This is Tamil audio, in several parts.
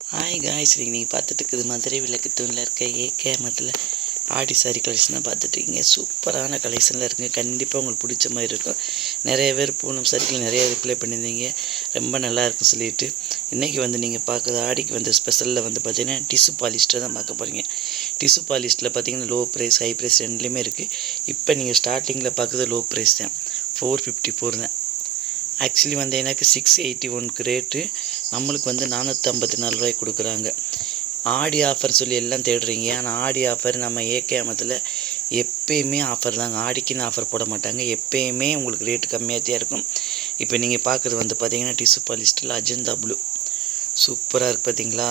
ஹாய் காய்ஸ், நீங்கள் பார்த்துட்டு இருக்குது மதுரை விளக்கு தூணில் இருக்க ஏகேமத்தில் ஆடி சாரி கலெக்ஷன் தான் பார்த்துட்ருக்கீங்க. சூப்பரான கலெக்ஷனில் இருக்குங்க. கண்டிப்பாக உங்களுக்கு பிடிச்ச மாதிரி இருக்கும். நிறைய பேர் பூனம் சாரிக்கு நிறைய ரிப்ளை பண்ணியிருந்தீங்க, ரொம்ப நல்லா இருக்குன்னு சொல்லிட்டு. இன்றைக்கி நீங்கள் பார்க்குறது ஆடிக்கு ஸ்பெஷலில் பார்த்தீங்கன்னா டிஷ்யூ பாலிஸ்ட்டை தான் பார்க்க போகிறீங்க. டிஷ்யூ பாலிஸ்ட்டில் பார்த்தீங்கன்னா லோ ப்ரைஸ் ஹை ப்ரைஸ் ரெண்டுலேயுமே இருக்குது. இப்போ நீங்கள் ஸ்டார்டிங்கில் பார்க்குறது லோ ப்ரைஸ் தான், 454 தான். ஆக்சுவலி எனக்கு 681 ரேட்டு, நம்மளுக்கு 454 ரூபாய்க்கு கொடுக்குறாங்க. ஆடி ஆஃபர் சொல்லி எல்லாம் தேடுறீங்க, ஆனால் ஆடி ஆஃபர் நம்ம ஏகேமத்தில் எப்பயுமே ஆஃபர் தாங்க. ஆடிக்குன்னு ஆஃபர் போட மாட்டாங்க, எப்பயுமே உங்களுக்கு ரேட்டு கம்மியாகத்தான் இருக்கும். இப்போ நீங்கள் பார்க்குறது பார்த்தீங்கன்னா டிஷ்யூ பாலிஸ்டரில் அஜந்தா ப்ளூ சூப்பராக இருக்குது பார்த்தீங்களா.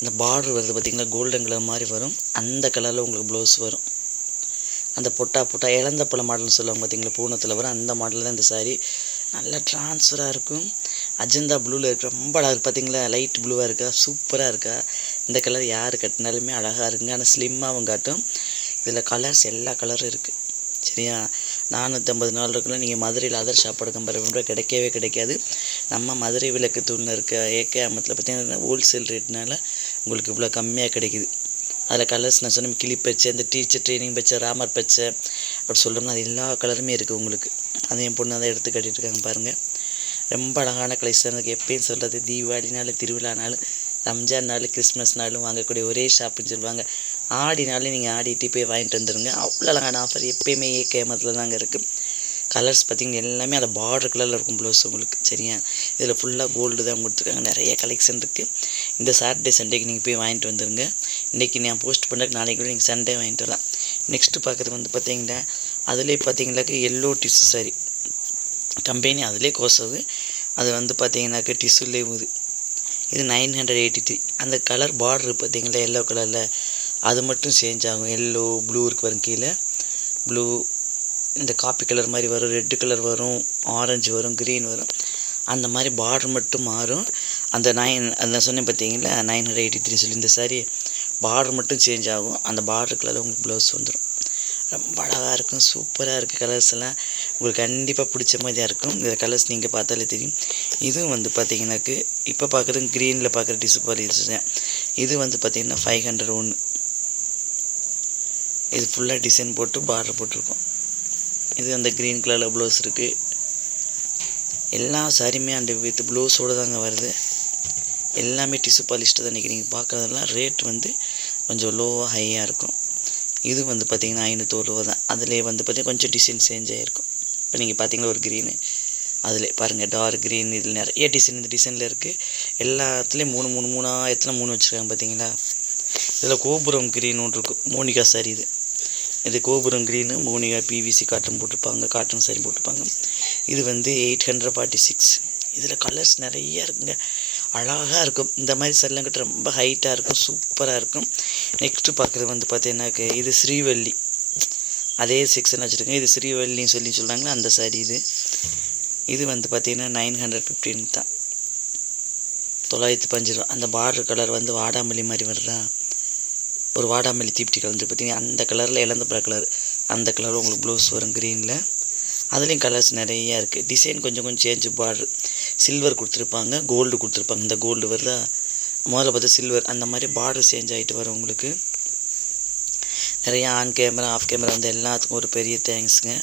இந்த பார்டர் வருது பார்த்தீங்களா, கோல்டன் கலர் மாதிரி வரும். அந்த கலரில் உங்களுக்கு ப்ளவுஸ் வரும். அந்த பொட்டா இழந்த பழ மாடல்னு சொல்லுவாங்க பார்த்தீங்களா, பூனத்தில் வரும். அந்த மாடலில் தான் இந்த சாரீ நல்லா ட்ரான்ஸ்ஃபராக இருக்கும். அஜந்தா ப்ளூவில் இருக்குது, ரொம்ப அழகாக இருக்குது பார்த்தீங்களா. லைட் ப்ளூவாக இருக்கா, சூப்பராக இருக்கா. இந்த கலர் யார் கட்டினாலுமே அழகாக இருக்குங்க, ஆனால் ஸ்லிம்மாகவும் காட்டும். இதில் கலர்ஸ் எல்லா கலரும் இருக்குது, சரியா. 454 இருக்குல்ல. நீங்கள் மதுரையில் அதர் ஷாப்போட கம்பேர் பண்ணுற கிடைக்காது. நம்ம மதுரை விளக்கு தூணில் இருக்க ஏகேமத்தில் பார்த்தீங்கன்னா ஹோல்சேல் ரேட்னால உங்களுக்கு இவ்வளோ கம்மியாக கிடைக்குது. அதில் கலர்ஸ் நான் சொன்ன கிளி பச்சை, இந்த டீச்சர் ட்ரைனிங் பச்சை, ராமர் பச்சை அப்படி சொல்கிறோம்னா அது எல்லா கலருமே இருக்குது உங்களுக்கு. அது என் பொண்ணு அதை எடுத்து கட்டிகிட்டு இருக்காங்க பாருங்கள். ரொம்ப அழகான கலெக்ஷன் இருக்குது. எப்பயும் சொல்கிறது, தீபாவளினாலும் திருவிழானாலும் ரம்ஜான்னாலும் கிறிஸ்மஸ்னாலும் வாங்கக்கூடிய ஒரே ஷாப்புன்னு சொல்லுவாங்க. ஆடினாலும் நீங்கள் ஆடிட்டு போய் வாங்கிட்டு வந்துடுங்க. அவ்வளோ அழகான ஆஃபர் எப்பயுமே ஏகேமத்தில் தாங்க இருக்குது. கலர்ஸ் பார்த்திங்கன்னா எல்லாமே அந்த பார்டர் கலரில் இருக்கும் ப்ளவுஸ் உங்களுக்கு, சரியா. இதில் ஃபுல்லாக கோல்டு தான் கொடுத்துருக்காங்க. நிறைய கலெக்ஷன் இருக்குது. இந்த சாட்டர்டே சண்டேக்கு நீங்கள் போய் வாங்கிட்டு வந்துடுங்க. இன்றைக்கி நான் போஸ்ட் பண்ணுறதுக்கு நாளைக்கு கூட நீங்கள் சண்டே வாங்கிட்டு வரலாம். நெக்ஸ்ட்டு பார்க்குறது பார்த்தீங்கன்னா அதிலே பார்த்தீங்கன்னாக்க எல்லோ டிஷ்யூ சாரி கம்பெனி, அதிலே கோசது. அது பார்த்தீங்கன்னாக்க டிஷ்யூலே இது 983. அந்த கலர் பார்டரு பார்த்தீங்களா எல்லோ கலரில், அது மட்டும் சேஞ்ச் ஆகும். எல்லோ ப்ளூ இருக்கு பாருங்க, கீழே ப்ளூ, இந்த காப்பி கலர் மாதிரி வரும், ரெட்டு கலர் வரும், ஆரஞ்சு வரும், க்ரீன் வரும். அந்த மாதிரி பார்டர் மட்டும் மாறும். அந்த சொன்னேன் பார்த்தீங்களா 983 சொல்லி, இந்த சாரி பார்டர் மட்டும் சேஞ்ச் ஆகும். அந்த பார்டர் கலரில் உங்களுக்கு ப்ளவுஸ் வந்துடும். ரொம்ப அழகாக இருக்கும், சூப்பராக இருக்குது. கலர்ஸ் எல்லாம் உங்களுக்கு கண்டிப்பாக பிடிச்ச மாதிரி தான் இருக்கும். இந்த கலர்ஸ் நீங்கள் பார்த்தாலே தெரியும். இதுவும் பார்த்தீங்கன்னாக்கு இப்போ பார்க்குறது க்ரீனில் பார்க்குற டிஷ்யூ பாலிஸ் தான். இது பார்த்தீங்கன்னா 501. இது ஃபுல்லாக டிசைன் போட்டு பார்டர் போட்டிருக்கோம். இது அந்த க்ரீன் கலரில் ப்ளவுஸ் இருக்குது. எல்லா சாரியுமே அந்த வித் ப்ளவுஸோடு தாங்க வருது. எல்லாமே டிஷ்யூ பாலிஸ்ட்டு தான். இன்றைக்கி நீங்கள் பார்க்குறதெல்லாம் ரேட் கொஞ்சம் லோவாக ஹையாக இருக்கும். இது பார்த்தீங்கன்னா 501 ரூபா தான். அதிலே பார்த்தீங்கன்னா கொஞ்சம் டிசைன் சேஞ்ச் ஆகிருக்கும். இப்போ நீங்கள் பார்த்தீங்கன்னா ஒரு க்ரீனு, அதில் பாருங்கள் டார்க் க்ரீன், இதில் நிறைய டிசைன் இந்த டிசைனில் இருக்குது. எல்லாத்துலேயும் 3 எத்தனை 3 வச்சுருக்காங்க பார்த்தீங்களா. இதில் கோபுரம் க்ரீன் ஒன்று இருக்கும், மோனிகா சாரி. இது கோபுரம் க்ரீனு, மோனிகா பிவிசி காட்டன் போட்டிருப்பாங்க, காட்டன் சாரி போட்டிருப்பாங்க. இது 846. இதில் கலர்ஸ் நிறையா இருக்குங்க, அழகாக இருக்கும். இந்த மாதிரி சாரிலாம் கிட்ட ரொம்ப ஹைட்டாக இருக்கும், சூப்பராக இருக்கும். நெக்ஸ்ட்டு பார்க்குறது பார்த்தீங்கன்னாக்க இது ஸ்ரீவள்ளி, அதே செக்ஷன் வச்சுருக்கேன். இது ஸ்ரீவள்ளின்னு சொல்லி சொல்கிறாங்களா அந்த சாரி. இது பார்த்தீங்கன்னா 915 தான், 905 ரூபா. அந்த பார்டர் கலர் வாடாமல்லி மாதிரி வருதா, ஒரு வாடாமல்லி தீப்தி கலர் பார்த்தீங்கன்னா அந்த கலரில் இழந்த கலர், அந்த கலரில் உங்களுக்கு ப்ளவுஸ் வரும் க்ரீனில். அதுலேயும் கலர்ஸ் நிறையா இருக்குது. டிசைன் கொஞ்சம் சேஞ்சு, பார்டர் சில்வர் கொடுத்துருப்பாங்க, கோல்டு கொடுத்துருப்பாங்க. இந்த கோல்டு வருதா, முதல்ல பார்த்தா சில்வர், அந்த மாதிரி பார்டர் சேஞ்ச் ஆகிட்டு வரும் உங்களுக்கு. நிறையா ஆன் கேமரா ஆஃப் கேமரா எல்லாத்துக்கும் ஒரு பெரிய தேங்க்ஸுங்க.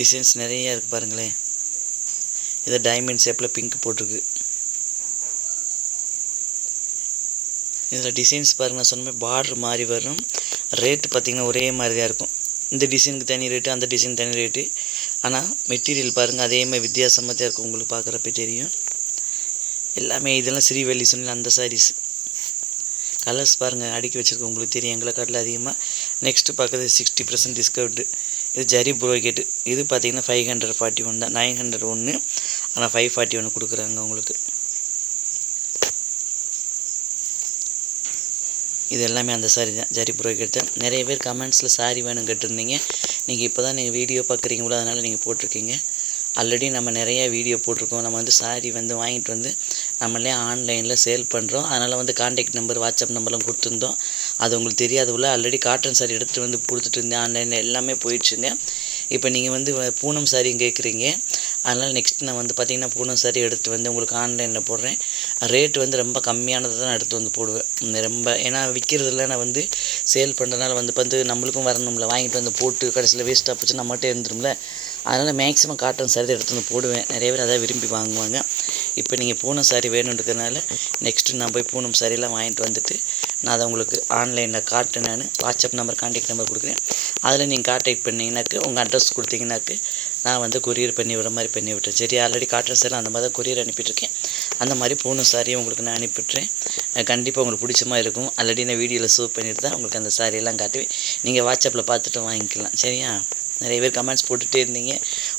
டிசைன்ஸ் நிறையா இருக்குது பாருங்களேன். இது டைமண்ட் ஷேப்பில் பிங்க் போட்டிருக்கு. இதில் டிசைன்ஸ் பாருங்கள், நான் சொன்ன மாதிரி பார்டர் மாதிரி வரும். ரேட்டு பார்த்திங்கன்னா ஒரே மாதிரி தான் இருக்கும். இந்த டிசைனுக்கு தனி ரேட்டு, அந்த டிசைன் தனி ரேட்டு. ஆனால் மெட்டீரியல் பாருங்கள் அதே மாதிரி வித்தியாசமாக தான் இருக்கும், உங்களுக்கு பார்க்குறப்ப தெரியும். எல்லாமே இதெல்லாம் ஸ்ரீவள்ளி சொன்ன அந்த சாரீஸ். கலர்ஸ் பாருங்கள் அடுக்கி வச்சுருக்கோம், உங்களுக்கு தெரியும் எங்களை காட்டில் அதிகமாக. நெக்ஸ்ட்டு பார்க்குறது 60% டிஸ்கவுண்ட்டு. இது ஜரி ப்ரோகேட்டு. இது பார்த்திங்கன்னா 541 தான், 901. ஆனால் 541 கொடுக்குறாங்க உங்களுக்கு. இது எல்லாமே அந்த சாரி தான், ஜரி ப்ரோகேட் தான். நிறைய பேர் கமெண்ட்ஸில் சாரி வேணும் கேட்டிருந்தீங்க. நீங்கள் இப்போ தான் நீங்கள் வீடியோ பார்க்குறீங்களோ, அதனால் நீங்கள் போட்டிருக்கீங்க. ஆல்ரெடி நம்ம நிறையா வீடியோ போட்டிருக்கோம். நம்ம சாரி வாங்கிட்டு நம்மளே ஆன்லைனில் சேல் பண்ணுறோம். அதனால் கான்டாக்ட் நம்பர், வாட்ஸ்அப் நம்பர்லாம் கொடுத்துருந்தோம். அது உங்களுக்கு தெரியாது போல். ஆல்ரெடி காட்டன் சாரி எடுத்துகிட்டு கொடுத்துட்டு இருந்தேன். ஆன்லைனில் எல்லாமே போயிடுச்சுங்க. இப்போ நீங்கள் பூனம் சாரியும் கேட்குறீங்க. அதனால் நெக்ஸ்ட் நான் வந்து பார்த்திங்கன்னா பூனம் சாரி எடுத்து வந்து உங்களுக்கு ஆன்லைனில் போடுறேன். ரேட் வந்து ரொம்ப கம்மியானது தான் எடுத்து வந்து போடுவேன். ரொம்ப ஏன்னா விற்கிறதுல நான் வந்து சேல் பண்ணுறதுனால வந்து நம்மளுக்கும் வரணும்ல, வாங்கிட்டு வந்து போட்டு கடைசியில் வேஸ்ட்டாக போச்சு நம்மகிட்டே இருந்துரும்ல. அதனால் மேக்ஸிமம் காட்டன் சாரி எடுத்து வந்து போடுவேன். நிறைய பேர் அதை விரும்பி வாங்குவாங்க. இப்போ நீங்கள் பூனம் சாரி வேணுன்றதுனால நெக்ஸ்ட்டு நான் போய் பூனம் சாரியெல்லாம் வாங்கிட்டு வந்துட்டு நான் அதை உங்களுக்கு ஆன்லைனில் காட்டுறேன். நான் வாட்ஸ்அப் நம்பர் கான்டாக்ட் நம்பர் கொடுக்குறேன். அதில் நீங்கள் கான்டாக்ட் பண்ணிங்கனாக்கு உங்கள் அட்ரஸ் கொடுத்தீங்கன்னாக்கு நான் வந்து கொரியர் பண்ணி விடுற மாதிரி பண்ணி விட்டுறேன். சரி, ஆல்ரெடி காட்டன் சாரி அந்த மாதிரி தான் கொரியர் அனுப்பிட்டுருக்கேன். அந்த மாதிரி பூனம் சாரியை உங்களுக்கு நான் அனுப்பிவிட்றேன். கண்டிப்பாக உங்களுக்கு பிடிச்ச மாதிரி இருக்கும். ஆல்ரெடி நான் வீடியோவில் ஷோ பண்ணிட்டு தான் உங்களுக்கு அந்த சாரியெல்லாம் காட்டுவேன். நீங்கள் வாட்ஸ்அப்பில் பார்த்துட்டு வாங்கிக்கலாம். சரியா? நிறைய பேர் கமெண்ட்ஸ் போட்டுகிட்டே இருந்தீங்க.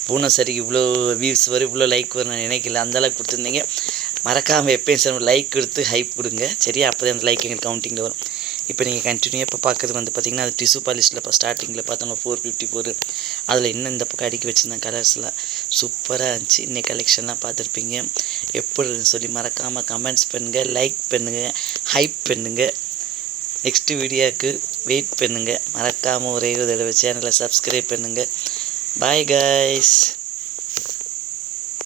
பூனம் சாரிக்கு இவ்வளோ வியூஸ் வரும், இவ்வளோ லைக் வரும் நான் நினைக்கல. அந்தளவுக்கு கொடுத்துருந்தீங்க. மறக்காமல் எப்பயும் சார் லைக் கொடுத்து ஹைப் கொடுங்க. சரியா? அப்போ தான் அந்த லைக் எங்களுக்கு கவுண்டிங்கில் வரும். இப்போ நீங்கள் கண்டினியூ இப்போ பார்க்குறது வந்து பார்த்திங்கன்னா அது டிஷ்யூ பாலிஷில் இப்போ ஸ்டார்டிங்கில் பார்த்தோம்னா 454. அதில் இன்னும் இந்த பக்கம் அடுக்கி வச்சுருந்தேன் கலர்ஸ்லாம் சூப்பராக இருந்துச்சு. இன்னைக்கு கலெக்ஷன்லாம் பார்த்துருப்பீங்க. எப்படி சொல்லி மறக்காமல் கமெண்ட்ஸ் பண்ணுங்கள், லைக் பண்ணுங்கள், ஹைப் பண்ணுங்கள். நெக்ஸ்ட்டு வீடியோவுக்கு வெயிட் பண்ணுங்கள். மறக்காமல் ஒரே ஒரு தடவை சேனலை சப்ஸ்கிரைப் பண்ணுங்கள். Bye guys.